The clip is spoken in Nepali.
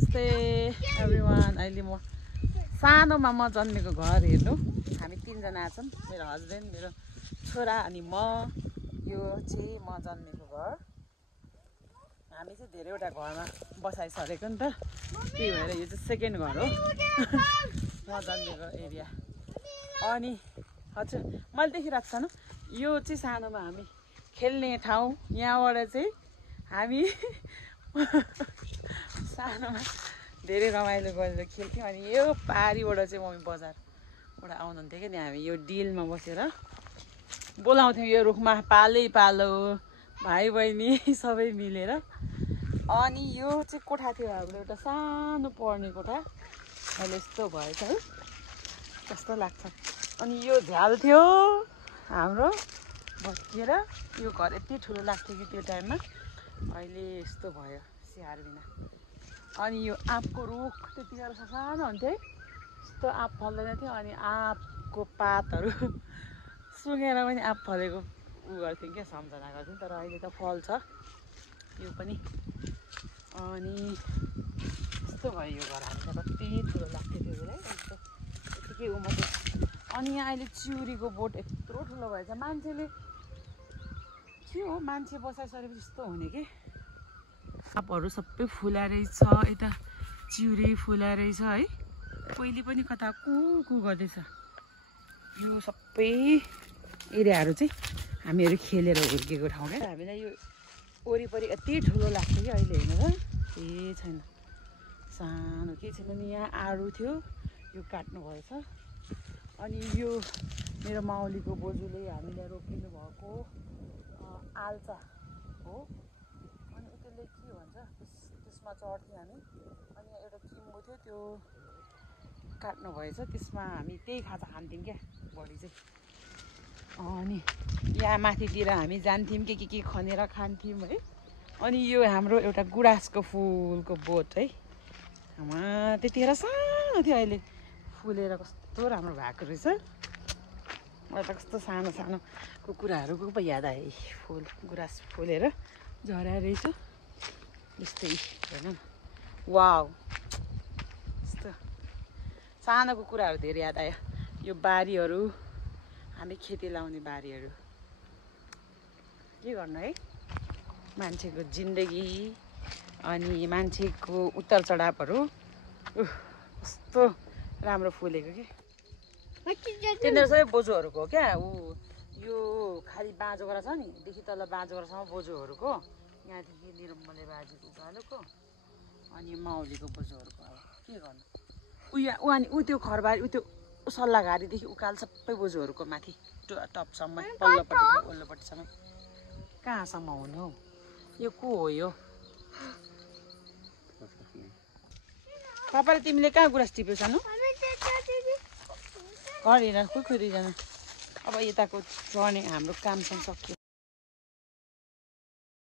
नमस्ते एभ्रिवान। अहिले म सानोमा म जन्मेको घर हेर्नु। हामी तीनजना छौँ, मेरो हस्बेन्ड, मेरो छोरा अनि म। यो चाहिँ म जन्मेको घर। हामी चाहिँ धेरैवटा घरमा बसाइसकेको नि त, त्यही भएर यो चाहिँ सेकेन्ड घर हो म जन्मेको एरिया। अनि हजुर मैले देखिरहेको छु, यो चाहिँ सानोमा हामी खेल्ने ठाउँ। यहाँबाट चाहिँ हामी सानोमा धेरै रमाइलो गरेर खेल्थ्यौँ। अनि यो पारीबाट चाहिँ मम्मी बजारबाट आउनुहुन्थ्यो कि नि, हामी यो डिलमा बसेर बोलाउँथ्यौँ यो रुखमा पालै पालो भाइ बहिनी सबै मिलेर। अनि यो चाहिँ कोठा थियो हाम्रो, एउटा सानो पढ्ने कोठा। अहिले यस्तो भएछ है, कस्तो लाग्छ। अनि यो झ्याल थियो हाम्रो भत्किएर, यो घर यति ठुलो लाग्थ्यो कि त्यो टाइममा। अहिले यस्तो भयो स्याहार बिना। अनि यो आँपको रुख त्यतिखेर सानो हुन्थ्यो है, यस्तो आँप फल्दैन थियो। अनि आँपको पातहरू सुँगेर पनि आँप फलेको उ गर्थ्यौँ क्या, सम्झना गर्थ्यौँ। तर अहिले त फल्छ यो पनि। अनि यस्तो भयो यो घर हामीलाई, कति ठुलो लाग्थ्यो त्यो बेला है, यतिकै उमाथि। अनि यहाँ अहिले चिउरीको बोट यत्रो ठुलो भएछ, मान्छेले के हो मान्छे बसाइसकेपछि यस्तो हुने कि। आँपहरू सबै फुला रहेछ, यता चिउरे फुला रहेछ है। कोहीले पनि कता कु गर्दैछ। यो सबै एरियाहरू चाहिँ हामीहरू खेलेर हुर्केको ठाउँ क्या। हामीलाई यो वरिपरि यति ठुलो लाग्थ्यो कि अहिले हेर्नु त केही छैन, सानो केही छैन नि। यहाँ आडु थियो, यो काट्नु भएछ। अनि यो मेरो माउलीको बोजूले हामीलाई रोपिनु भएको आल्चा हो। अनि त्यसले के भन्छ, त्यसमा चढ्थ्यौँ हामी। अनि यहाँ एउटा किम्बो थियो, त्यो काट्नु भएछ, त्यसमा हामी त्यही खाजा खान्थ्यौँ क्या बढी चाहिँ। अनि यहाँ माथितिर हामी जान्थ्यौँ के खनेर खान्थ्यौँ है। अनि यो हाम्रो एउटा गुराँसको फुलको बोट है, त्यतिखेर सानो थियो, अहिले फुलेर कस्तो राम्रो भएको रहेछ। मलाई त कस्तो सानो सानो कुराहरूको पो याद आयो, फुल गुराँस फुलेर झरेर रहेछ यस्तै हेर्नु न। वाउ, यस्तो सानोको कुराहरू धेरै याद आयो। यो बारीहरू, हामी खेती लाउने बारीहरू, के गर्नु है, मान्छेको जिन्दगी अनि मान्छेको उतार चढावहरू कस्तो राम्रो फुलेको कि। तिनीहरू सबै बोजूहरूको हो क्या। यो खालि बाँझोगरा छ नि, देखि तल बाँझोगरासम्म बोजूहरूको, यहाँदेखि निरम्बले बाजीको उकालोको, अनि माउलीको बोजूहरूको। अब के गर्नु, ऊ त्यो खरबारी, ऊ त्यो सल्लाहघारीदेखि उकालो सबै बोजूहरूको माथि टपसम्म, पल्लोपट्टि ओल्लोपट्टिसम्म। कहाँसम्म हुनु हौ, यो को हो यो? पापाले तिमीले कहाँ गुराँस टिप्यौ सानो? घर हेर, खोइ दुईजना। अब यताको चढ्ने हाम्रो काम सक्यो।